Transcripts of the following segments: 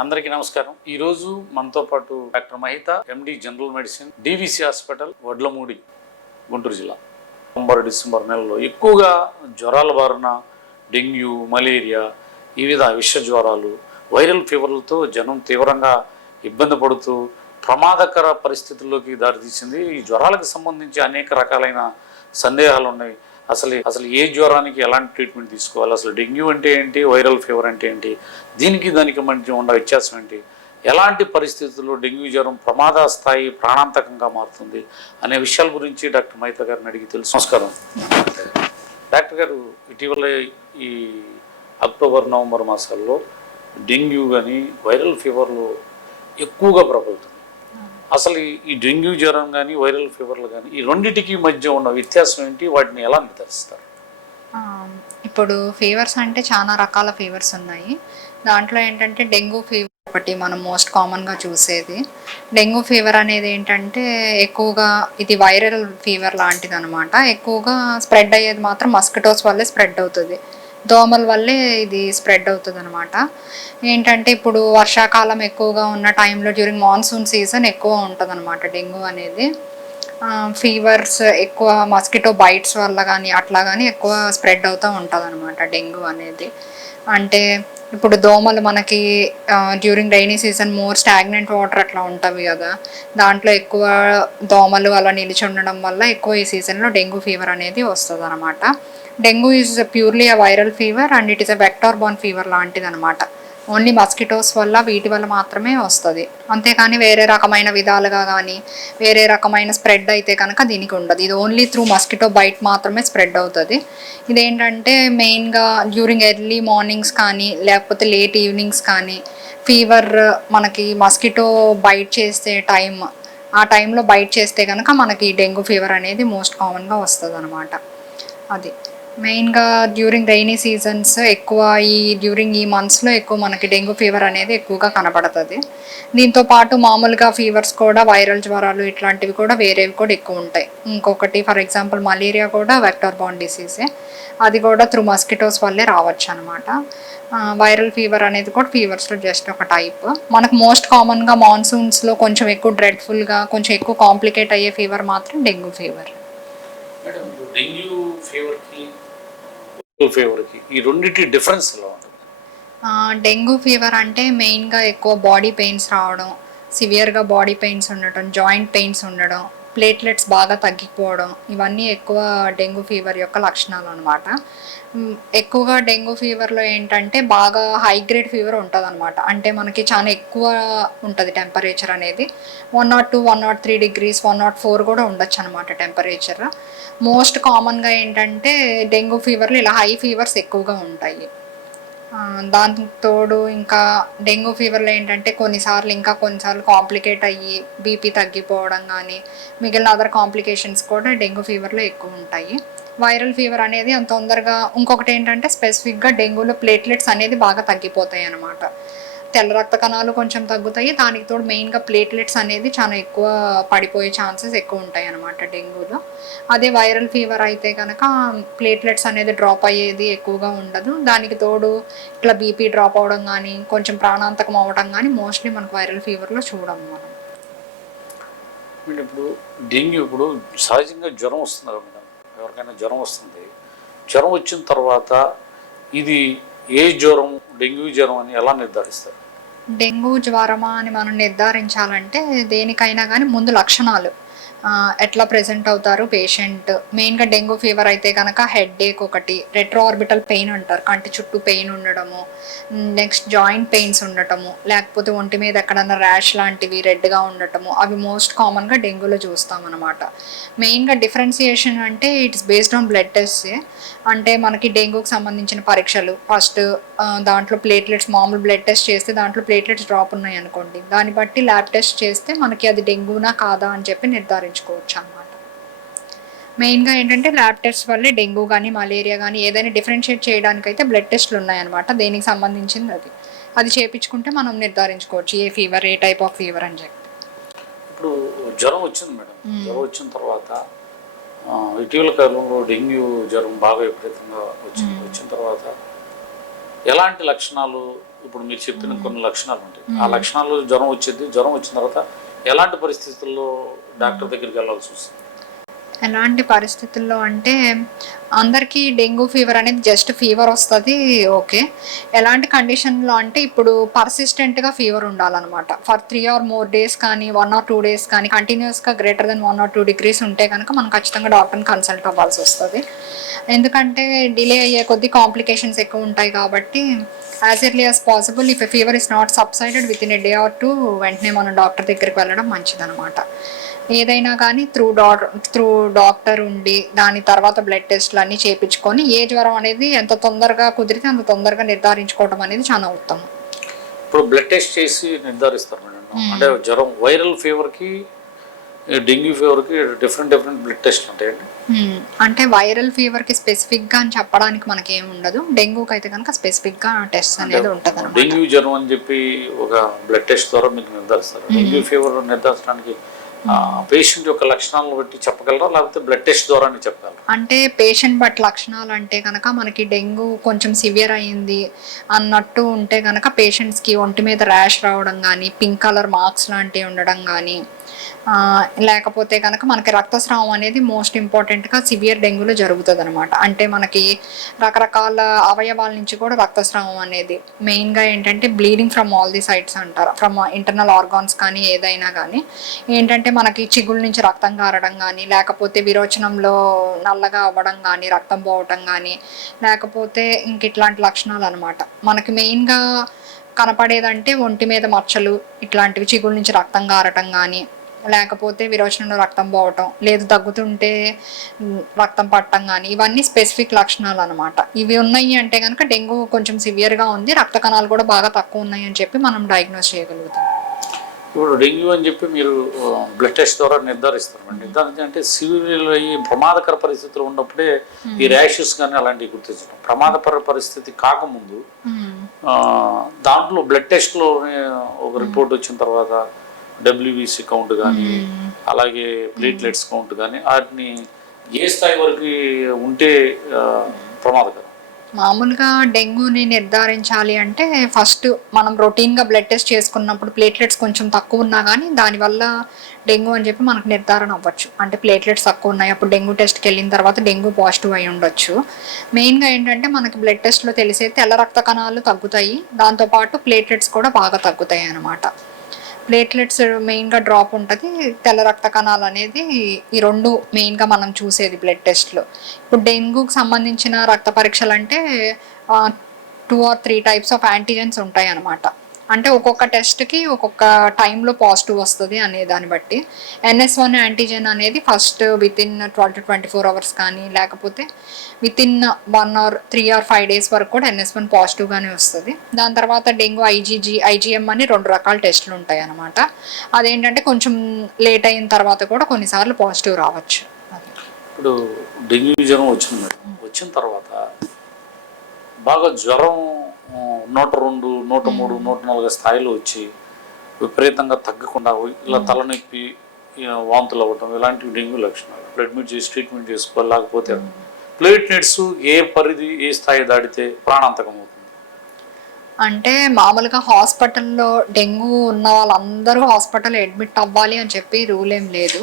అందరికీ నమస్కారం. ఈ రోజు మనతో పాటు doctor Mahita, MD general medicine, DVC hospital, Vadlamudi, Guntur జిల్లా. నవంబర్ డిసెంబర్ నెలలో ఎక్కువగా జ్వరాల బారిన డెంగ్యూ, మలేరియా, వివిధ విష జ్వరాలు, వైరల్ ఫీవర్లతో జనం తీవ్రంగా ఇబ్బంది పడుతూ ప్రమాదకర పరిస్థితుల్లోకి దారితీసింది. ఈ జ్వరాలకు సంబంధించి అనేక రకాలైన సందేహాలు ఉన్నాయి. అసలు ఏ జ్వరానికి ఎలాంటి ట్రీట్మెంట్ తీసుకోవాలి, అసలు డెంగ్యూ అంటే ఏంటి, వైరల్ ఫీవర్ అంటే ఏంటి, దానికి మధ్య ఉన్న వ్యత్యాసం ఏంటి, ఎలాంటి పరిస్థితుల్లో డెంగ్యూ జ్వరం ప్రమాద స్థాయి ప్రాణాంతకంగా మారుతుంది అనే విషయాల గురించి డాక్టర్ మహిత గారిని అడిగి తెలుసు. నమస్కారం డాక్టర్ గారు. ఇటీవల ఈ అక్టోబర్ నవంబర్ మాసాల్లో డెంగ్యూ కానీ వైరల్ ఫీవర్లు ఎక్కువగా ప్రబలుతుంది. అసలు ఈ డెంగ్యూ జ్వరం కానీ వైరల్ ఫీవర్లు కానీ ఈ రెండింటికి మధ్య ఉన్న వ్యత్యాసం ఏంటి, వాటిని ఎలా నిర్ధారిస్తారు? ఇప్పుడు ఫీవర్స్ అంటే చాలా రకాల ఫీవర్స్ ఉన్నాయి. దాంట్లో ఏంటంటే డెంగ్యూ ఫీవర్ ఒకటి మనం మోస్ట్ కామన్గా చూసేది. డెంగ్యూ ఫీవర్ అనేది ఏంటంటే ఎక్కువగా ఇది వైరల్ ఫీవర్ లాంటిది అనమాట. ఎక్కువగా స్ప్రెడ్ అయ్యేది మాత్రం మస్కిటోస్ వల్లే స్ప్రెడ్ అవుతుంది, దోమల వల్లే ఇది స్ప్రెడ్ అవుతుంది అనమాట. ఏంటంటే ఇప్పుడు వర్షాకాలం ఎక్కువగా ఉన్న టైంలో డ్యూరింగ్ మాన్సూన్ సీజన్ ఎక్కువ ఉంటుంది అనమాట డెంగ్యూ అనేది. ఫీవర్స్ ఎక్కువ మస్కిటో బైట్స్ వల్ల కానీ అట్లా కానీ ఎక్కువ స్ప్రెడ్ అవుతూ ఉంటుంది అనమాట డెంగ్యూ అనేది. అంటే ఇప్పుడు దోమలు మనకి during rainy season more stagnant water అట్లా ఉంటుంది కదా, దాంట్లో ఎక్కువ దోమలు అలా నిలిచి ఉండడం వల్ల ఎక్కువ ఈ సీజన్లో డెంగ్యూ ఫీవర్ అనేది వస్తుంది అనమాట. Dengue is purely a viral fever and it is a vector born fever లాంటిది అనమాట. ఓన్లీ మస్కిటోస్ వల్ల వీటి వల్ల మాత్రమే వస్తుంది, అంతేకాని వేరే రకమైన విధాలుగా కానీ వేరే రకమైన స్ప్రెడ్ అయితే కనుక దీనికి ఉండదు. ఇది ఓన్లీ త్రూ మస్కిటో బైట్ మాత్రమే స్ప్రెడ్ అవుతుంది. ఇదేంటంటే మెయిన్గా డ్యూరింగ్ ఎర్లీ మార్నింగ్స్ కానీ లేకపోతే లేట్ ఈవినింగ్స్ కానీ ఫీవర్ మనకి మస్కిటో బైట్ చేసే ఆ టైంలో బైట్ చేస్తే కనుక మనకి డెంగ్యూ ఫీవర్ అనేది మోస్ట్ కామన్గా వస్తుంది అనమాట. అది మెయిన్గా డ్యూరింగ్ రైనీ సీజన్స్ ఎక్కువ డ్యూరింగ్ ఈ మంత్స్లో ఎక్కువ మనకి డెంగ్యూ ఫీవర్ అనేది ఎక్కువగా కనబడుతుంది. దీంతో పాటు మామూలుగా ఫీవర్స్ కూడా వైరల్ జ్వరాలు ఇట్లాంటివి కూడా వేరేవి కూడా ఎక్కువ ఉంటాయి. ఇంకొకటి ఫర్ ఎగ్జాంపుల్ మలేరియా కూడా వెక్టర్ బార్న్ డిసీజే, అది కూడా త్రూ మస్కిటోస్ వల్లే రావచ్చు అనమాట. వైరల్ ఫీవర్ అనేది కూడా ఫీవర్స్లో జస్ట్ ఒక టైప్. మనకు మోస్ట్ కామన్గా మాన్సూన్స్లో కొంచెం ఎక్కువ డ్రెడ్ఫుల్గా కొంచెం ఎక్కువ కాంప్లికేట్ అయ్యే ఫీవర్ మాత్రం డెంగ్యూ ఫీవర్. డెంగ్యూ ఫీవర్కి ఈ రెండింటి డిఫరెన్స్ ఎలా ఉంటుంది? డెంగ్యూ ఫీవర్ అంటే మెయిన్గా ఎక్కువ బాడీ పెయిన్స్ రావడం, సివియర్గా బాడీ పెయిన్స్ ఉండటం, జాయింట్ పెయిన్స్ ఉండడం, ప్లేట్లెట్స్ బాగా తగ్గిపోవడం, ఇవన్నీ ఎక్కువ డెంగ్యూ ఫీవర్ యొక్క లక్షణాలు అనమాట. ఎక్కువగా డెంగ్యూ ఫీవర్లో ఏంటంటే బాగా హై గ్రేడ్ ఫీవర్ ఉంటుంది అనమాట. అంటే మనకి చాలా ఎక్కువ ఉంటుంది టెంపరేచర్ అనేది, 102, 103 degrees, 104 కూడా ఉండొచ్చు అనమాట టెంపరేచర్. మోస్ట్ కామన్గా ఏంటంటే డెంగ్యూ ఫీవర్లు ఇలా హై ఫీవర్స్ ఎక్కువగా ఉంటాయి. దానికి తోడు ఇంకా డెంగ్యూ ఫీవర్లో ఏంటంటే కొన్నిసార్లు కాంప్లికేట్ అయ్యి బీపీ తగ్గిపోవడం కానీ మిగిలిన అదర్ కాంప్లికేషన్స్ కూడా డెంగ్యూ ఫీవర్లో ఎక్కువ ఉంటాయి. వైరల్ ఫీవర్ అనేది అంత తొందరగా, ఇంకొకటి ఏంటంటే స్పెసిఫిక్గా డెంగ్యూలో ప్లేట్లెట్స్ అనేది బాగా తగ్గిపోతాయి అన్నమాట. తెల్ల రక్త కణాలు కొంచెం తగ్గుతాయి, దానికి తోడు మెయిన్గా ప్లేట్లెట్స్ అనేది చాలా ఎక్కువ పడిపోయే ఛాన్సెస్ ఎక్కువ ఉంటాయి అన్నమాట డెంగ్యూలో. అదే వైరల్ ఫీవర్ అయితే కనుక ప్లేట్లెట్స్ అనేది డ్రాప్ అయ్యేది ఎక్కువగా ఉండదు, దానికి తోడు ఇట్లా బీపీ డ్రాప్ అవడం కానీ కొంచెం ప్రాణాంతకం అవ్వడం కానీ మోస్ట్లీ మనకు వైరల్ ఫీవర్లో చూడము మనం. ఇప్పుడు డెంగ్యూ ఇప్పుడు సహజంగా జ్వరం వస్తుంది కదా మేడం, ఎవరికైనా జ్వరం వస్తుంది, జ్వరం వచ్చిన తర్వాత ఇది ఏ జ్వరం, డెంగ్యూ జ్వరం అని ఎలా నిర్ధారిస్తారు? డెంగ్యూ జ్వరమా అని మనం నిర్ధారించాలంటే దేనికైనా కానీ ముందు లక్షణాలు ఎట్లా ప్రెజెంట్ అవుతారు పేషెంట్. మెయిన్గా డెంగ్యూ ఫీవర్ అయితే కనుక హెడ్ఏక్ ఒకటి, రెట్రో ఆర్బిటల్ పెయిన్ అంటారు, కంటి చుట్టూ పెయిన్ ఉండడము, నెక్స్ట్ జాయింట్ పెయిన్స్ ఉండటము, లేకపోతే ఒంటి మీద ఎక్కడన్నా ర్యాష్ లాంటివి రెడ్గా ఉండటము, అవి మోస్ట్ కామన్గా డెంగ్యూలో చూస్తాం అనమాట. మెయిన్గా డిఫరెన్సియేషన్ అంటే it's based on blood test. అంటే మనకి డెంగ్యూకి సంబంధించిన పరీక్షలు ఫస్ట్ దాంట్లో ప్లేట్లెట్స్, మామూలు బ్లడ్ టెస్ట్ చేస్తే దాంట్లో ప్లేట్లెట్స్ డ్రాప్ ఉన్నాయి అనుకోండి, దాన్ని బట్టి ల్యాబ్ టెస్ట్ చేస్తే మనకి అది డెంగ్యూనా కాదా అని చెప్పి నిర్ధారించుకోవచ్చు అన్నమాట. మెయిన్గా ఏంటంటే ల్యాబ్ టెస్ట్ వల్లే డెంగ్యూ కానీ మలేరియా కానీ ఏదైనా డిఫరెన్షియేట్ చేయడానికి అయితే బ్లడ్ టెస్ట్లు ఉన్నాయన్నమాట, దేనికి సంబంధించింది అది చేయించుకుంటే మనం నిర్ధారించుకోవచ్చు ఏ ఫీవర్, ఏ టైప్ ఆఫ్ ఫీవర్ అని చెప్పి. ఇప్పుడు జ్వరం వచ్చింది మేడం, జ్వరం వచ్చిన తర్వాత ఇటీవల కాలంలో డెంగ్యూ జ్వరం బాగా విపరీతంగా వచ్చిన తర్వాత ఎలాంటి లక్షణాలు ఇప్పుడు మీరు చెప్పిన కొన్ని లక్షణాలు ఉంటాయి. ఆ లక్షణాలు జ్వరం వచ్చింది, జ్వరం వచ్చిన తర్వాత ఎలాంటి పరిస్థితుల్లో డాక్టర్ దగ్గరికి వెళ్ళాల్సి వస్తుంది? ఎలాంటి పరిస్థితుల్లో అంటే అందరికీ డెంగ్యూ ఫీవర్ అనేది జస్ట్ ఫీవర్ వస్తుంది, ఓకే. ఎలాంటి కండిషన్లో అంటే ఇప్పుడు పర్సిస్టెంట్గా ఫీవర్ ఉండాలన్నమాట. ఫర్ 3 or more డేస్ కానీ 1 or 2 డేస్ కానీ కంటిన్యూస్గా గ్రేటర్ దెన్ 1 or 2 degrees ఉంటే కనుక మనం ఖచ్చితంగా డాక్టర్ని కన్సల్ట్ అవ్వాల్సి వస్తుంది. ఎందుకంటే డిలే అయ్యే కొద్దీ కాంప్లికేషన్స్ ఎక్కువ ఉంటాయి కాబట్టి as early as possible if fever is not subsided with in a day or 2 వెంటనే మనం డాక్టర్ దగ్గరికి వెళ్ళడం మంచిదన్నమాట. ఏదైనా కానీ త్రూ డాక్టర్ ఉండి దాని తర్వాత బ్లడ్ టెస్ట్లు అన్నీ చేయించుకొని ఏ జ్వరం అనేది ఎంత తొందరగా కుదిరితే అంత తొందరగా నిర్ధారించుకోవడం అనేది చాలా ఉత్తమం. ఇప్పుడు బ్లడ్ టెస్ట్ చేసి నిర్ధారిస్తారు మేడం. అంటే జ్వరం వైరల్ ఫీవర్కి డెంగ్యూ ఫీవర్కి డిఫరెంట్ బ్లడ్ టెస్ట్లు ఉంటాయండి. అంటే వైరల్ ఫీవర్కి స్పెసిఫిక్గా అని చెప్పడానికి మనకి ఏమి ఉండదు. డెంగ్యూకి అయితే కనుక స్పెసిఫిక్గా టెస్ట్ అనేది ఉంటుంది అన్నమాట. డెంగ్యూ జ్వరం అని చెప్పి ఒక బ్లడ్ టెస్ట్ ద్వారా మీకు నిర్ధారిస్తారు. డెంగ్యూ ఫీవర్ నిర్ధారించడానికి పేషెంట్ యొక్క లక్షణాలను బట్టి చెప్పగలరా, లేకపోతే బ్లడ్ టెస్ట్ ద్వారానే చెప్పగలరా? అంటే పేషెంట్ బట్టి లక్షణాలు అంటే కనుక మనకి డెంగ్యూ కొంచెం సివియర్ అయ్యింది అన్నట్టు ఉంటే కనుక పేషెంట్స్కి ఒంటి మీద ర్యాష్ రావడం కానీ, పింక్ కలర్ మార్క్స్ లాంటివి ఉండడం కానీ, లేకపోతే కనుక మనకి రక్తస్రావం అనేది మోస్ట్ ఇంపార్టెంట్గా సివియర్ డెంగ్యూలో జరుగుతుంది అనమాట. అంటే మనకి రకరకాల అవయవాల నుంచి కూడా రక్తస్రావం అనేది మెయిన్గా ఏంటంటే bleeding from all the sides అంటారు, ఫ్రమ్ ఇంటర్నల్ ఆర్గాన్స్ కానీ ఏదైనా కానీ ఏంటంటే మనకి చిగుళ్ళ నుంచి రక్తం కారడం కానీ, లేకపోతే విరోచనంలో నల్లగా అవ్వడం కానీ, రక్తం పోవటం కానీ, లేకపోతే ఇంక ఇట్లాంటి లక్షణాలు అనమాట. మనకి మెయిన్గా కనపడేదంటే ఒంటి మీద మచ్చలు ఇట్లాంటివి, చిగుళ్ళ నుంచి రక్తం కారటం కానీ, లేకపోతే విరోచనంలో రక్తం పోవటం, లేదు దగ్గుతుంటే రక్తం పట్టడం కానీ, ఇవన్నీ స్పెసిఫిక్ లక్షణాలు అనమాట. ఇవి ఉన్నాయి అంటే కనుక డెంగ్యూ కొంచెం సివియర్గా ఉంది, రక్త కణాలు కూడా బాగా తక్కువ ఉన్నాయి అని చెప్పి మనం డయాగ్నోస్ చేయగలుగుతాం. ఇప్పుడు డెంగ్యూ అని చెప్పి మీరు బ్లడ్ టెస్ట్ ద్వారా నిర్ధారిస్తారు. నిర్ధారించ అంటే సివియర్ అయ్యి ప్రమాదకర పరిస్థితులు ఉన్నప్పుడే ఈ ర్యాషెస్ కానీ అలాంటివి గుర్తించడం. ప్రమాదకర పరిస్థితి కాకముందు దాంట్లో బ్లడ్ టెస్ట్లో ఒక రిపోర్ట్ వచ్చిన తర్వాత WBC కౌంట్ కానీ, అలాగే ప్లేట్లెట్స్ కౌంట్ కానీ, వాటిని ఏ స్థాయి వరకు ఉంటే ప్రమాదకరం? మామూలుగా డెంగ్యూని నిర్ధారించాలి అంటే ఫస్ట్ మనం రొటీన్గా బ్లడ్ టెస్ట్ చేసుకున్నప్పుడు ప్లేట్లెట్స్ కొంచెం తక్కువ ఉన్నా కానీ దానివల్ల డెంగ్యూ అని చెప్పి మనకు నిర్ధారణ అవ్వచ్చు. అంటే ప్లేట్లెట్స్ తక్కువ ఉన్నాయి, అప్పుడు డెంగ్యూ టెస్ట్కి వెళ్ళిన తర్వాత డెంగ్యూ పాజిటివ్ అయి ఉండొచ్చు. మెయిన్గా ఏంటంటే మనకి బ్లడ్ టెస్ట్లో తెలిసే తెల్ల రక్త కణాలు తగ్గుతాయి, దాంతోపాటు ప్లేట్లెట్స్ కూడా బాగా తగ్గుతాయి అన్నమాట. ప్లేట్లెట్స్ మెయిన్గా డ్రాప్ ఉంటుంది, తెల్ల రక్త కణాలు అనేది ఈ రెండు మెయిన్గా మనం చూసేది బ్లడ్ టెస్ట్లో. ఇప్పుడు డెంగ్యూకి సంబంధించిన రక్త పరీక్షలు అంటే 2 or 3 types ఆఫ్ యాంటీజెన్స్ ఉంటాయి అన్నమాట. అంటే ఒక్కొక్క టెస్ట్కి ఒక్కొక్క టైంలో పాజిటివ్ వస్తుంది అనే దాన్ని బట్టి NS1 యాంటీజెన్ అనేది first with in 12 to 24 hours కానీ, లేకపోతే with in 1 or 3 or 5 days వరకు కూడా NS1 పాజిటివ్గానే వస్తుంది. దాని తర్వాత డెంగ్యూ IgM అని 2 రకాల టెస్టులు ఉంటాయి అన్నమాట. అదేంటంటే కొంచెం లేట్ అయిన తర్వాత కూడా కొన్నిసార్లు పాజిటివ్ రావచ్చు. ఇప్పుడు డెంగ్యూ జ్వరం వచ్చిన తర్వాత బాగా జ్వరం 102, 103, 104 స్థాయిలో వచ్చి విపరీతంగా తగ్గకుండా ఇలా తలనొప్పి, వాంతులు అవ్వటం, ఇలాంటివి డెంగ్యూ లక్షణాలు. అడ్మిట్ చేసి ట్రీట్మెంట్ చేసుకోవాలి, లేకపోతే ప్లేట్లెట్స్ ఏ స్థాయి దాటితే ప్రాణాంతకం అవుతుంది? అంటే మామూలుగా హాస్పిటల్లో డెంగ్యూ ఉన్న వాళ్ళందరూ హాస్పిటల్ అడ్మిట్ అవ్వాలి అని చెప్పి రూల్ ఏం లేదు.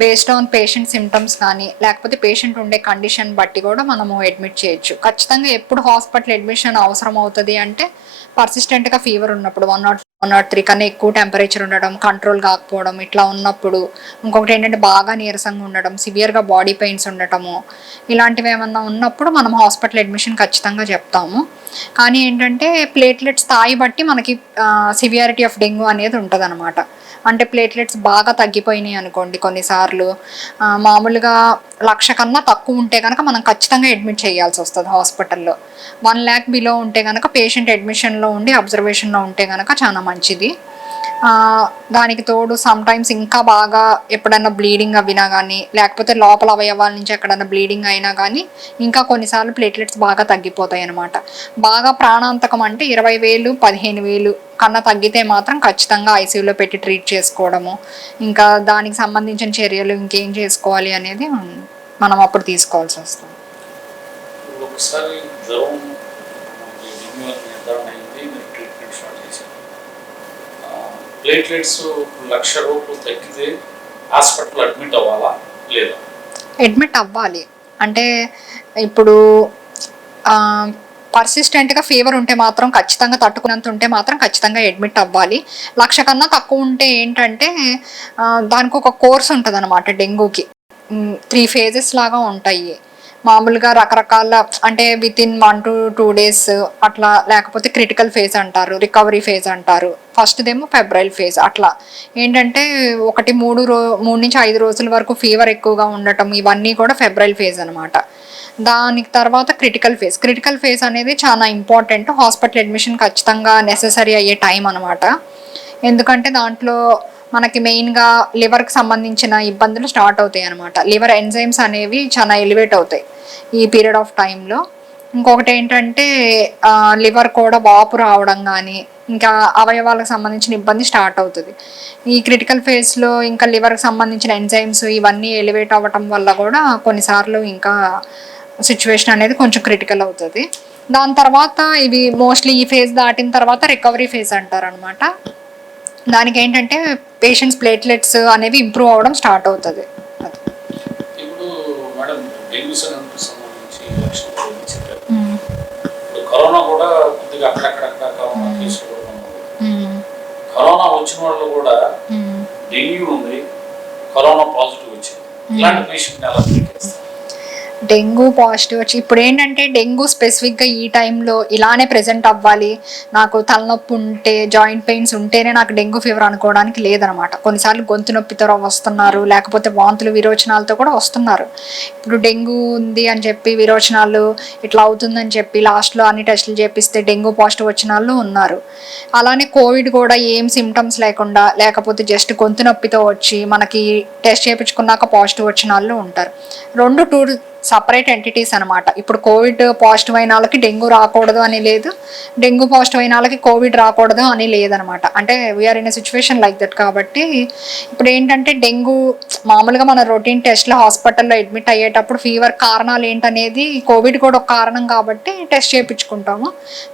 బేస్డ్ ఆన్ పేషెంట్ సిమ్టమ్స్ కానీ, లేకపోతే పేషెంట్ ఉండే కండిషన్ బట్టి కూడా మనము అడ్మిట్ చేయొచ్చు. ఖచ్చితంగా ఎప్పుడు హాస్పిటల్ అడ్మిషన్ అవసరం అవుతుంది అంటే పర్సిస్టెంట్గా ఫీవర్ ఉన్నప్పుడు 103 కన్నా ఎక్కువ టెంపరేచర్ ఉండడం, కంట్రోల్ కాకపోవడం, ఇట్లా ఉన్నప్పుడు. ఇంకొకటి ఏంటంటే బాగా నీరసంగా ఉండడం, సివియర్గా బాడీ పెయిన్స్ ఉండటము, ఇలాంటివి ఏమన్నా ఉన్నప్పుడు మనం హాస్పిటల్ అడ్మిషన్ ఖచ్చితంగా చెప్తాము. కానీ ఏంటంటే ప్లేట్లెట్ స్థాయి బట్టి మనకి సివియారిటీ ఆఫ్ డెంగ్యూ అనేది ఉంటుంది అనమాట. అంటే ప్లేట్లెట్స్ బాగా తగ్గిపోయినాయి అనుకోండి, కొన్నిసార్లు మామూలుగా 1,00,000 కన్నా తక్కువ ఉంటే కనుక మనం ఖచ్చితంగా అడ్మిట్ చేయాల్సి వస్తుంది హాస్పిటల్లో. 1 lakh బిలో ఉంటే కనుక పేషెంట్ అడ్మిషన్లో ఉండి అబ్జర్వేషన్లో ఉంటే కనుక చాలా మంచిది. దానికి తోడు సమ్టైమ్స్ ఇంకా బాగా ఎప్పుడన్నా బ్లీడింగ్ అవినా కానీ, లేకపోతే లోపల అవయవాల నుంచి ఎక్కడన్నా బ్లీడింగ్ అయినా కానీ ఇంకా కొన్నిసార్లు ప్లేట్లెట్స్ బాగా తగ్గిపోతాయి అన్నమాట. బాగా ప్రాణాంతకం అంటే 20,000, 15,000 కన్నా తగ్గితే మాత్రం ఖచ్చితంగా ఐసీయూలో పెట్టి ట్రీట్ చేసుకోవడము, ఇంకా దానికి సంబంధించిన చర్యలు ఇంకేం చేసుకోవాలి అనేది మనం అప్పుడు తీసుకోవాల్సి వస్తుంది. ఒకసారి జ్వరం నిర్ధారణ అయింది, మీరు ప్లేట్లెట్స్ 1,00,000 రూపాయలు తగ్గితే హాస్పిటల్ అడ్మిట్ అవ్వాలా లేదా? అడ్మిట్ అవ్వాలి. అంటే ఇప్పుడు పర్సిస్టెంట్గా ఫీవర్ ఉంటే మాత్రం ఖచ్చితంగా తట్టుకునేంత ఉంటే మాత్రం ఖచ్చితంగా అడ్మిట్ అవ్వాలి. 1,00,000 కన్నా తక్కువ ఉంటే ఏంటంటే దానికి ఒక కోర్స్ ఉంటుంది అనమాట డెంగ్యూకి. 3 ఫేజెస్ లాగా ఉంటాయి. మామూలుగా రకరకాల అంటే వితిన్ 1 to 2 days అట్లా, లేకపోతే క్రిటికల్ ఫేజ్ అంటారు, రికవరీ ఫేజ్ అంటారు, ఫస్ట్దేమో ఫెబ్రైల్ ఫేజ్. అట్లా ఏంటంటే 3 నుంచి 5 రోజుల వరకు ఫీవర్ ఎక్కువగా ఉండటం, ఇవన్నీ కూడా ఫెబ్రైల్ ఫేజ్ అనమాట. దానికి తర్వాత క్రిటికల్ ఫేజ్ అనేది చాలా ఇంపార్టెంట్. హాస్పిటల్ అడ్మిషన్ ఖచ్చితంగా నెససరీ అయ్యే టైం అనమాట. ఎందుకంటే దాంట్లో మనకి మెయిన్గా లివర్కి సంబంధించిన ఇబ్బందులు స్టార్ట్ అవుతాయి అనమాట. లివర్ ఎంజైమ్స్ అనేవి చాలా ఎలివేట్ అవుతాయి ఈ పీరియడ్ ఆఫ్ టైంలో. ఇంకొకటి ఏంటంటే లివర్ కూడా వాపు రావడం కానీ, ఇంకా అవయవాలకు సంబంధించిన ఇబ్బంది స్టార్ట్ అవుతుంది. ఈ క్రిటికల్ ఫేజ్లో ఇంకా లివర్కి సంబంధించిన ఎంజైమ్స్ ఇవన్నీ ఎలివేట్ అవ్వటం వల్ల కూడా కొన్నిసార్లు ఇంకా సిచ్యువేషన్ అనేది కొంచెం క్రిటికల్ అవుతుంది. దాని తర్వాత ఇవి మోస్ట్లీ ఈ ఫేజ్ దాటిన తర్వాత రికవరీ ఫేజ్ అంటారు అనమాట. దానికి ఏంటంటే పేషెంట్స్ ప్లేట్లెట్స్ అనేవి ఇంప్రూవ్ అవ్వడం స్టార్ట్ అవుతుంది. ఇప్పుడు మేడం డెంగ్యూ సంబంధించి లక్షణాలు చెప్పారు. ఇప్పుడు కరోనా కూడా కొద్దిగా అక్కడక్కడ కరోనా కేసులు కరోనా వచ్చిన వాళ్ళు కూడా డెంగ్యూ ఉంది, కరోనా పాజిటివ్ వచ్చింది, ఇలాంటి పేషెంట్ ఎలా ట్రీట్ చేస్తారు? డెంగ్యూ పాజిటివ్ వచ్చి ఇప్పుడు ఏంటంటే డెంగ్యూ స్పెసిఫిక్గా ఈ టైంలో ఇలానే ప్రెజెంట్ అవ్వాలి, నాకు తలనొప్పి ఉంటే జాయింట్ పెయిన్స్ ఉంటేనే నాకు డెంగ్యూ ఫీవర్ అనుకోవడానికి లేదనమాట. కొన్నిసార్లు గొంతు నొప్పితో వస్తున్నారు, లేకపోతే వాంతులు విరోచనాలతో కూడా వస్తున్నారు. ఇప్పుడు డెంగ్యూ ఉంది అని చెప్పి విరోచనాలు ఇట్లా అవుతుందని చెప్పి లాస్ట్లో అన్ని టెస్టులు చేపిస్తే డెంగ్యూ పాజిటివ్ వచ్చిన వాళ్ళు ఉన్నారు. అలానే కోవిడ్ కూడా ఏం సిమ్టమ్స్ లేకుండా, లేకపోతే జస్ట్ గొంతు నొప్పితో వచ్చి మనకి టెస్ట్ చేయించుకున్నాక పాజిటివ్ వచ్చిన వాళ్ళు ఉంటారు. 2 సపరేట్ ఎంటిటీస్ అనమాట. ఇప్పుడు కోవిడ్ పాజిటివ్ అయిన వాళ్ళకి డెంగ్యూ రాకూడదు అని లేదు, డెంగ్యూ పాజిటివ్ అయిన వాళ్ళకి కోవిడ్ రాకూడదు అని లేదనమాట. అంటే we're in a situation like that. కాబట్టి ఇప్పుడు ఏంటంటే డెంగ్యూ మామూలుగా మన రొటీన్ టెస్ట్లో హాస్పిటల్లో అడ్మిట్ అయ్యేటప్పుడు ఫీవర్ కారణాలు ఏంటనేది, కోవిడ్ కూడా ఒక కారణం కాబట్టి టెస్ట్ చేయించుకుంటాము.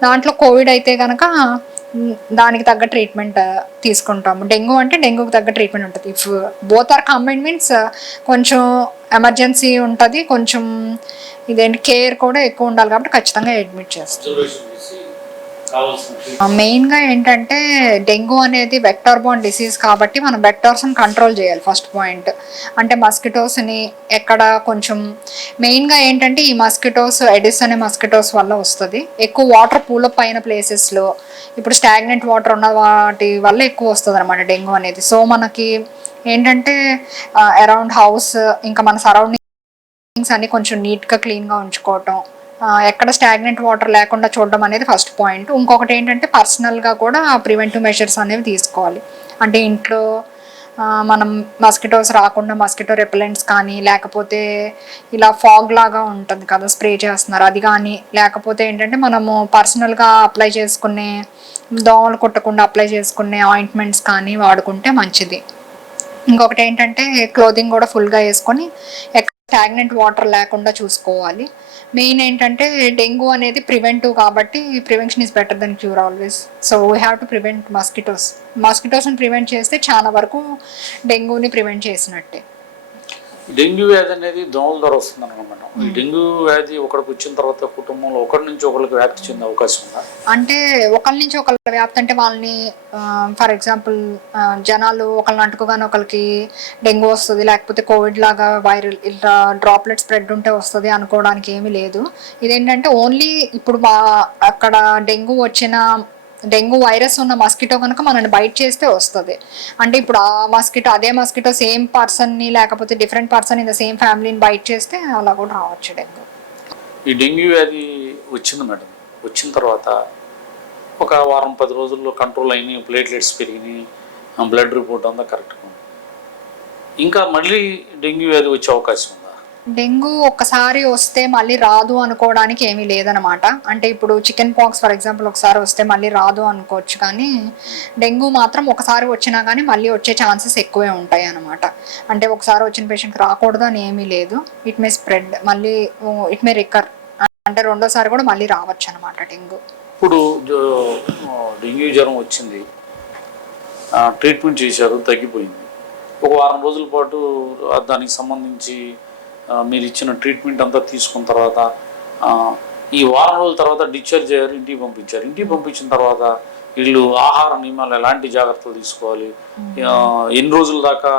దాంట్లో కోవిడ్ అయితే కనుక దానికి తగ్గ ట్రీట్మెంట్ తీసుకుంటాము. డెంగ్యూ అంటే డెంగ్యూకి తగ్గ ట్రీట్మెంట్ ఉంటుంది. If both are combined means కొంచెం ఎమర్జెన్సీ ఉంటుంది, కొంచెం ఇదేంటి కేర్ కూడా ఎక్కువ ఉండాలి కాబట్టి ఖచ్చితంగా అడ్మిట్ చేస్తాం. మెయిన్గా ఏంటంటే డెంగ్యూ అనేది వెక్టర్ బోర్న్ డిసీజ్ కాబట్టి మనం వెక్టర్స్ని కంట్రోల్ చేయాలి ఫస్ట్ పాయింట్. అంటే మస్కిటోస్ని ఎక్కడ కొంచెం మెయిన్గా ఏంటంటే ఈ మస్కిటోస్ ఎడిస్ అనే మస్కిటోస్ వల్ల వస్తుంది. ఎక్కువ వాటర్ పూలప్ అయిన ప్లేసెస్లో, ఇప్పుడు స్టాగ్నెంట్ వాటర్ ఉన్న వాటి వల్ల ఎక్కువ వస్తుంది అనమాట డెంగ్యూ అనేది. సో మనకి ఏంటంటే అరౌండ్ హౌస్ ఇంకా మన సరౌండింగ్స్ అన్ని కొంచెం నీట్గా క్లీన్గా ఉంచుకోవటం, ఎక్కడ స్టాగ్నెంట్ వాటర్ లేకుండా చూడడం అనేది ఫస్ట్ పాయింట్. ఇంకొకటి ఏంటంటే పర్సనల్గా కూడా ప్రివెంటివ్ మెషర్స్ అనేవి తీసుకోవాలి. అంటే ఇంట్లో మనం మస్కిటోస్ రాకుండా మస్కిటో రెపెలెంట్స్ కానీ, లేకపోతే ఇలా ఫాగ్ లాగా ఉంటుంది కదా స్ప్రే చేస్తున్నారు అది కానీ, లేకపోతే ఏంటంటే మనము పర్సనల్గా అప్లై చేసుకునే దోమలు కుట్టకుండా అప్లై చేసుకునే ఆయింట్మెంట్స్ కానీ వాడుకుంటే మంచిది. ఇంకొకటి ఏంటంటే క్లోదింగ్ కూడా ఫుల్గా వేసుకొని స్టాగ్నెంట్ వాటర్ లేకుండా చూసుకోవాలి. మెయిన్ ఏంటంటే డెంగ్యూ అనేది ప్రివెంటివ్ కాబట్టి prevention is better than cure always. So we have to prevent మస్కిటోస్ని ప్రివెంట్ చేస్తే చాలా వరకు డెంగ్యూని ప్రివెంట్ చేసినట్టే. డెంగ్యూ వ్యాధి అనేది దోమల ద్వారా వస్తుంది అనమాట. ఈ డెంగ్యూ వ్యాధి ఒకరికి వచ్చిన తర్వాత కుటుంబంలో ఒకరి నుంచి ఒకరికి వ్యాప్తి చెందే అవకాశం ఉందా? అంటే ఒకరి నుంచి ఒకరికి వ్యాప్తి అంటే వాళ్ళని ఫర్ ఎగ్జాంపుల్ జనాలు ఒకరిని అంటుకోగానే ఒకరికి డెంగ్యూ వస్తుంది, లేకపోతే కోవిడ్ లాగా వైరల్ ఇట్లా డ్రాప్లెట్ స్ప్రెడ్ ఉంటే వస్తుంది అనుకోవడానికి ఏమీ లేదు. ఇదేంటంటే ఓన్లీ ఇప్పుడు అక్కడ డెంగ్యూ వైరస్ ఉన్న మస్కిటో కనుక మనల్ని బైట్ చేస్తే వస్తుంది. అంటే ఇప్పుడు అదే మస్కిటో సేమ్ పర్సన్ని లేకపోతే different person in the same ఫ్యామిలీని బైట్ చేస్తే అలా కూడా రావచ్చు డెంగ్యూ. ఈ డెంగ్యూ వ్యాధి వచ్చింది మేడం, వచ్చిన తర్వాత ఒక వారం 10 రోజుల్లో కంట్రోల్ అయినాయి, ప్లేట్లెట్స్ పెరిగినాయి, బ్లడ్ రిపోర్ట్ అంతా కరెక్ట్గా ఉంది, ఇంకా మళ్ళీ డెంగ్యూ వ్యాధి వచ్చే అవకాశం ఉందా? డెంగ్యూ ఒక్కసారి వస్తే మళ్ళీ రాదు అనుకోవడానికి ఏమీ లేదనమాట. అంటే ఇప్పుడు చికెన్ పాక్స్ ఫర్ ఎగ్జాంపుల్ ఒకసారి వస్తే మళ్ళీ రాదు అనుకోవచ్చు, కానీ డెంగ్యూ మాత్రం ఒకసారి వచ్చినా కానీ మళ్ళీ వచ్చే ఛాన్సెస్ ఎక్కువే ఉంటాయి అనమాట. అంటే ఒకసారి వచ్చిన పేషెంట్కి రాకూడదు అని ఏమీ లేదు. ఇట్ మే స్ప్రెడ్, మళ్ళీ ఇట్ మే రికర్, అంటే రెండోసారి కూడా మళ్ళీ రావచ్చు అనమాట డెంగ్యూ. ఇప్పుడు డెంగ్యూ జ్వరం వచ్చింది, ట్రీట్మెంట్ చేశారు, తగ్గిపోయింది. ఒక వారం రోజుల పాటు దానికి సంబంధించి మీరు ఇచ్చిన ట్రీట్మెంట్ అంతా తీసుకున్న తర్వాత ఈ వారం రోజుల తర్వాత డిశ్చార్జ్ అయ్యారు, ఇంటికి పంపించారు. ఇంటికి పంపించిన తర్వాత వీళ్ళు ఆహార నియమాలు ఎలాంటి జాగ్రత్తలు తీసుకోవాలి, ఎన్ని రోజుల దాకా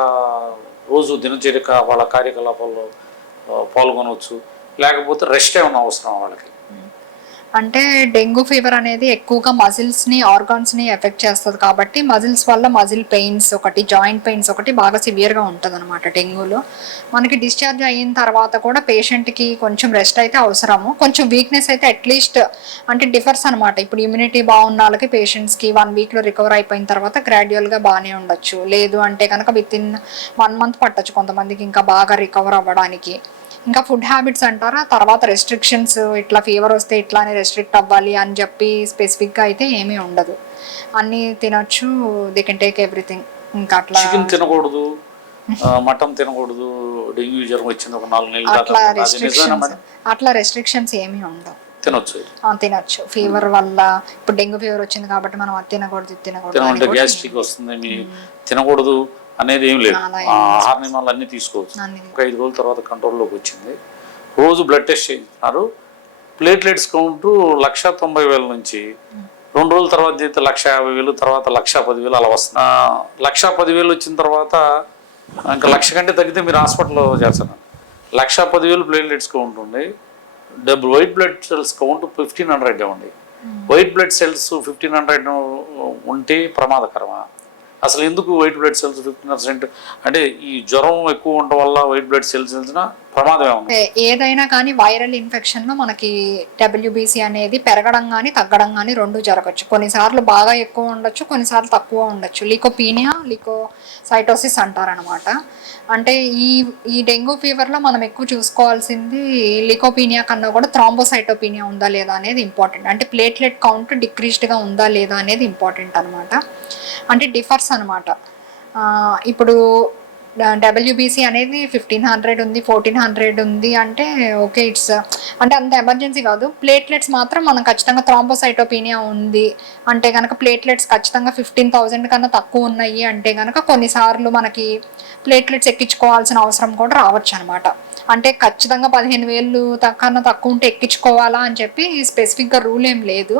రోజు దినచర్య వాళ్ళ కార్యకలాపాల్లో పాల్గొనవచ్చు, లేకపోతే రెస్ట్ ఏమైనా అవసరం వాళ్ళకి? అంటే డెంగ్యూ ఫీవర్ అనేది ఎక్కువగా మజిల్స్ని ఆర్గాన్స్ని ఎఫెక్ట్ చేస్తుంది కాబట్టి మజిల్స్ వల్ల మజిల్ పెయిన్స్ ఒకటి, జాయింట్ పెయిన్స్ ఒకటి బాగా సివియర్గా ఉంటుంది అనమాట డెంగ్యూలో. మనకి డిశ్చార్జ్ అయిన తర్వాత కూడా పేషెంట్కి కొంచెం రెస్ట్ అయితే అవసరము. కొంచెం వీక్నెస్ అయితే అట్లీస్ట్ అంటే డిఫర్స్ అనమాట. ఇప్పుడు ఇమ్యూనిటీ బాగున్న వాళ్ళకి పేషెంట్స్కి 1 వీక్లో రికవర్ అయిపోయిన తర్వాత గ్రాడ్యువల్గా బాగానే ఉండొచ్చు. లేదు అంటే కనుక వితిన్ 1 మంత్ పట్టచ్చు కొంతమందికి ఇంకా బాగా రికవర్ అవ్వడానికి. ఇంకా ఫుడ్ హ్యాబిట్స్ అంటారా, తర్వాత రెస్ట్రిక్షన్స్ ఇట్లా ఫీవర్ వస్తే ఇట్లానే రెస్ట్రిక్ట్ అవ్వాలి అని చెప్పి స్పెసిఫిక్గా అయితే ఏమీ ఉండదు. అన్నీ తినొచ్చు, దే కెన్ టేక్ ఎవ్రీథింగ్. ఇంకా అట్లా చికెన్ తినకూడదు, మటన్ తినకూడదు, డెంగ్యూ జ్వరం వచ్చింది ఒక 4 నెలలు అట్లా రెస్ట్రిక్షన్స్ ఏమీ ఉండవు. తినొచ్చు. ఫీవర్ వల్ల ఇప్పుడు డెంగ్యూ ఫీవర్ వచ్చింది కాబట్టి మనం అది తినకూడదు, ఇది తినకూడదు, గ్యాస్ట్రిక్ వస్తుంది, తినకూడదు అనేది ఏం లేదు. ఆహార నియమాలు అన్నీ తీసుకోవచ్చు. ఒక 5 రోజుల తర్వాత కంట్రోల్లోకి వచ్చింది. రోజు బ్లడ్ టెస్ట్ చేస్తున్నారు. ప్లేట్లెట్స్ కౌంట్ 1,90,000 నుంచి 2 రోజుల తర్వాత చేస్తే 1,50,000, తర్వాత 1,10,000 అలా వస్తుంది. 1,10,000 వచ్చిన తర్వాత ఇంకా 1,00,000 కంటే తగ్గితే మీరు హాస్పిటల్లో చేస్తారు. 1,10,000 ప్లేట్లెట్స్ కౌంట్ ఉంది. వైట్ బ్లడ్ సెల్స్ కౌంట్ 1,500 ఉంది. వైట్ బ్లడ్ సెల్స్ 1,500 ఉంటే ప్రమాదకరమా? అసలు ఎందుకు వైట్ బ్లడ్ సెల్స్ 15%? అంటే ఈ జ్వరం ఎక్కువ ఉండడం వల్ల వైట్ బ్లడ్ సెల్స్ ప్రమాదం ఏమన్నా? ఏదైనా కానీ వైరల్ ఇన్ఫెక్షన్లో మనకి WBC అనేది పెరగడం కానీ తగ్గడం కానీ 2 జరగచ్చు. కొన్నిసార్లు బాగా ఎక్కువ ఉండొచ్చు, కొన్నిసార్లు తక్కువ ఉండొచ్చు. లీకోపీనియా, లీకోసైటోసిస్ అంటారనమాట. అంటే ఈ డెంగ్యూ ఫీవర్లో మనం ఎక్కువ చూసుకోవాల్సింది లీకోపీనియా కన్నా కూడా థ్రాంబోసైటోపీనియా ఉందా లేదా అనేది ఇంపార్టెంట్. అంటే ప్లేట్లెట్ కౌంట్ డిక్రీజ్డ్గా ఉందా లేదా అనేది ఇంపార్టెంట్ అనమాట. అంటే డిఫర్స్ అనమాట. ఇప్పుడు WBC అనేది 1,500 ఉంది, 1,400 ఉంది అంటే ఓకే, ఇట్స్ అంటే అంత ఎమర్జెన్సీ కాదు. ప్లేట్లెట్స్ మాత్రం మనం ఖచ్చితంగా థ్రాంబోసైటోపీనియా ఉంది అంటే కనుక ప్లేట్లెట్స్ ఖచ్చితంగా 15,000 కన్నా తక్కువ ఉన్నాయి అంటే కనుక కొన్నిసార్లు మనకి ప్లేట్లెట్స్ ఎక్కించుకోవాల్సిన అవసరం కూడా రావచ్చు అనమాట. అంటే ఖచ్చితంగా 15,000 కన్నా తక్కువ ఉంటే ఎక్కించుకోవాలా అని చెప్పి స్పెసిఫిక్గా రూల్ ఏం లేదు.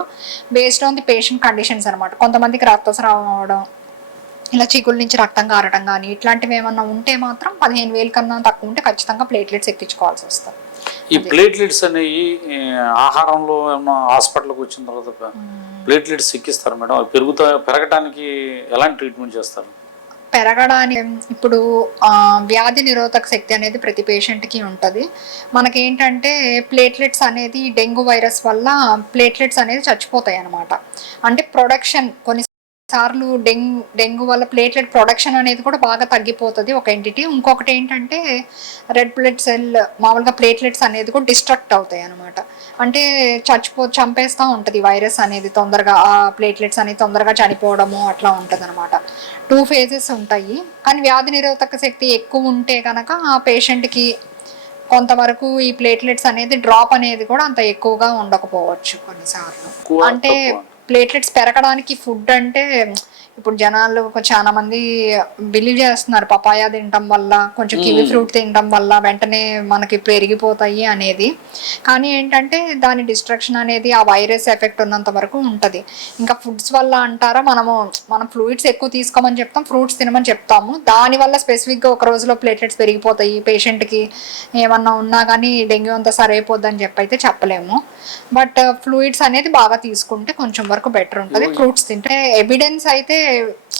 Based on the patient conditions అనమాట. కొంతమందికి రక్తస్రావం అవడం, ఇలా చీకుల నుంచి రక్తం కారటం కానీ ఇట్లాంటివి ఏమన్నా ఉంటే మాత్రం 15,000 కన్నా తక్కువ ఉంటే ఖచ్చితంగా ప్లేట్లెట్స్ ఎక్కించుకోవాల్సి వస్తుంది. ఈ ప్లేట్లెట్స్ అనేవి ఆహారంలో ఏమన్నా హాస్పిటల్కి వచ్చిన తర్వాత ప్లేట్లెట్స్ ఎక్కిస్తారు మేడం? అవి పెరగడానికి ఎలాంటి ట్రీట్మెంట్ చేస్తారు? పెరగడానికి ఇప్పుడు వ్యాధి నిరోధక శక్తి అనేది ప్రతి పేషెంట్కి ఉంటుంది. మనకేంటంటే ప్లేట్లెట్స్ అనేది డెంగ్యూ వైరస్ వల్ల ప్లేట్లెట్స్ అనేది చచ్చిపోతాయి అన్నమాట. అంటే ప్రొడక్షన్ కొన్నిసార్లు డెంగ్యూ వల్ల ప్లేట్లెట్ ప్రొడక్షన్ అనేది కూడా బాగా తగ్గిపోతుంది ఒక ఎంటిటీ. ఇంకొకటి ఏంటంటే రెడ్ బ్లడ్ సెల్ మామూలుగా ప్లేట్లెట్స్ అనేది కూడా డిస్ట్రక్ట్ అవుతాయి అనమాట. అంటే చంపేస్తూ ఉంటుంది వైరస్ అనేది తొందరగా, ఆ ప్లేట్లెట్స్ అనేది తొందరగా చనిపోవడము అట్లా ఉంటుంది అనమాట. 2 phases ఉంటాయి. కానీ వ్యాధి నిరోధక శక్తి ఎక్కువ ఉంటే కనుక ఆ పేషెంట్కి కొంతవరకు ఈ ప్లేట్లెట్స్ అనేది డ్రాప్ అనేది కూడా అంత ఎక్కువగా ఉండకపోవచ్చు కొన్నిసార్లు. అంటే ప్లేట్లెట్స్ పెరగడానికి ఫుడ్ అంటే ఇప్పుడు జనాలు చాలా మంది బిలీవ్ చేస్తున్నారు పపాయా తినటం వల్ల, కొంచెం కివి ఫ్రూట్ తినటం వల్ల వెంటనే మనకి పెరిగిపోతాయి అనేది. కానీ ఏంటంటే దాని డిస్ట్రక్షన్ అనేది ఆ వైరస్ ఎఫెక్ట్ ఉన్నంత వరకు ఉంటుంది. ఇంకా ఫుడ్స్ వల్ల అంటారా, మనం ఫ్లూయిడ్స్ ఎక్కువ తీసుకోమని చెప్తాం, ఫ్రూట్స్ తినమని చెప్తాము. దానివల్ల స్పెసిఫిక్గా ఒక రోజులో ప్లేట్లెట్స్ పెరిగిపోతాయి, పేషెంట్కి ఏమన్నా ఉన్నా కానీ డెంగ్యూ అంతా సరైపోద్దని చెప్పి అయితే చెప్పలేము. బట్ ఫ్లూయిడ్స్ అనేది బాగా తీసుకుంటే కొంచెం వరకు బెటర్ ఉంటుంది. ఫ్రూట్స్ తింటే ఎవిడెన్స్ అయితే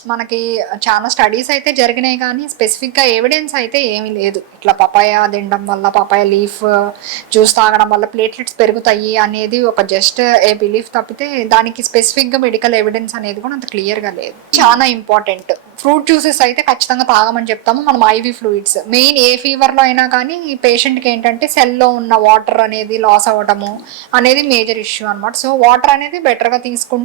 మనకి చాలా స్టడీస్ అయితే జరిగినాయి కానీ స్పెసిఫిక్గా ఎవిడెన్స్ అయితే ఏమీ లేదు. ఇట్లా పపాయ తినడం వల్ల, పపాయ లీఫ్ జ్యూస్ తాగడం వల్ల ప్లేట్లెట్స్ పెరుగుతాయి అనేది ఒక జస్ట్ ఏ బిలీఫ్ తప్పితే దానికి స్పెసిఫిక్గా మెడికల్ ఎవిడెన్స్ అనేది కూడా అంత క్లియర్గా లేదు. చాలా ఇంపార్టెంట్. ఫ్రూట్ జ్యూసెస్ అయితే ఖచ్చితంగా తాగమని చెప్తాము. మనం ఐవీ ఫ్లూయిడ్స్ మెయిన్ ఏ ఫీవర్లో అయినా కానీ ఈ పేషెంట్కి ఏంటంటే సెల్లో ఉన్న వాటర్ అనేది లాస్ అవ్వడము అనేది మేజర్ ఇష్యూ అనమాట. సో వాటర్ అనేది బెటర్గా తీసుకుంటే